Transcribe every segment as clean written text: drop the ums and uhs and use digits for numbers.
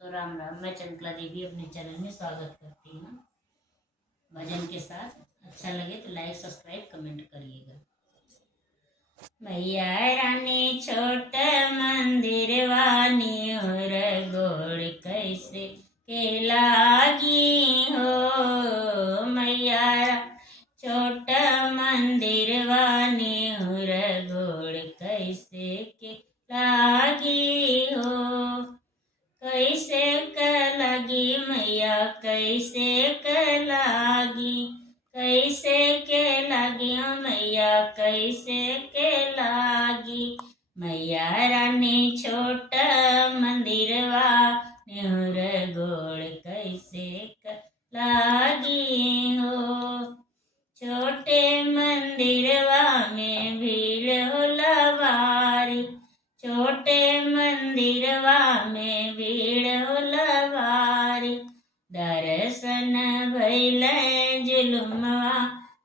तो राम राम। मैं चंचला देवी अपने चैनल में स्वागत करती हूँ भजन के साथ। अच्छा लगे तो लाइक सब्सक्राइब कमेंट करिएगा। मैया रानी छोट मंदिर वानी और गोड़ कैसे के लागी हो। मैया छोट मंदिर वानी और गोड़ कैसे के लागी हो। कैसे क लगी मैया कैसे क लागी, कैसे के लगी मैया कैसे के लागी। मैया रानी छोट मंदिरवा नेहुर गोड़ कैसे क लागी हो। छोटे मंदिरवा में भीड़ होला भारी, छोटे मंदिरवा में भीड़ होला भारी। दर्शन भइल जुलुमवा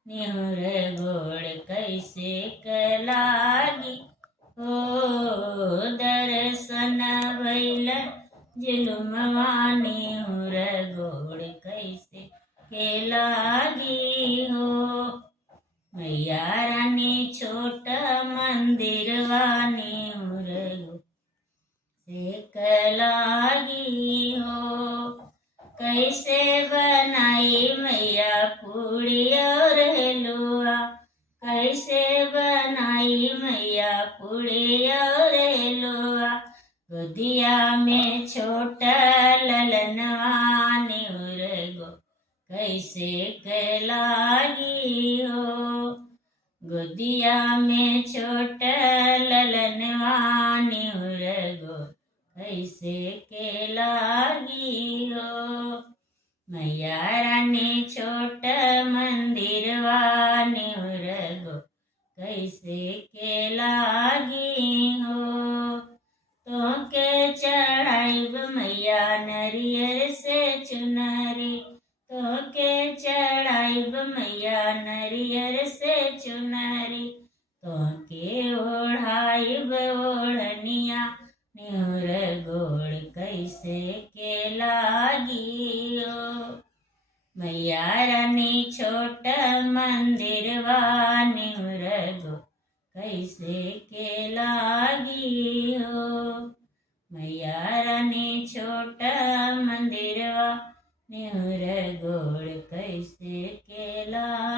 निहुर गोड़ कैसे क लागी हो। दर्शन भइल जुलुमवा निहुर गोड़ कैसे के लागी हो। मैया रानी छोट मंदिरवा निहुर से लागी हो। कैसे बनाई मैया पूड़ी और हलुआ, कैसे बनाई मैया पूड़ी और हलुआ। गोदिया में छोटा ललनवा निहुर गो कैसे के लागी हो। गोदिया में छोटा ललनवा निहुर गो कैसे के लागी हो। मैया रानी छोट मंदिरवा निहुर गो कैसे के लागी हो। तोके चढ़ाइब मैया नरियर से चुनरी, तोके चढ़ाइब मैया नरियर से चुनरी। तोके ओढ़ाइब ओढ़निया निहुर गोड़ कैसे के लागी हो। मैया रानी छोट मंदिरवा निहुर गो कैसे के लागी हो। मैया रानी छोट मंदिरवा निहुर गोड़ कैसे के लागी।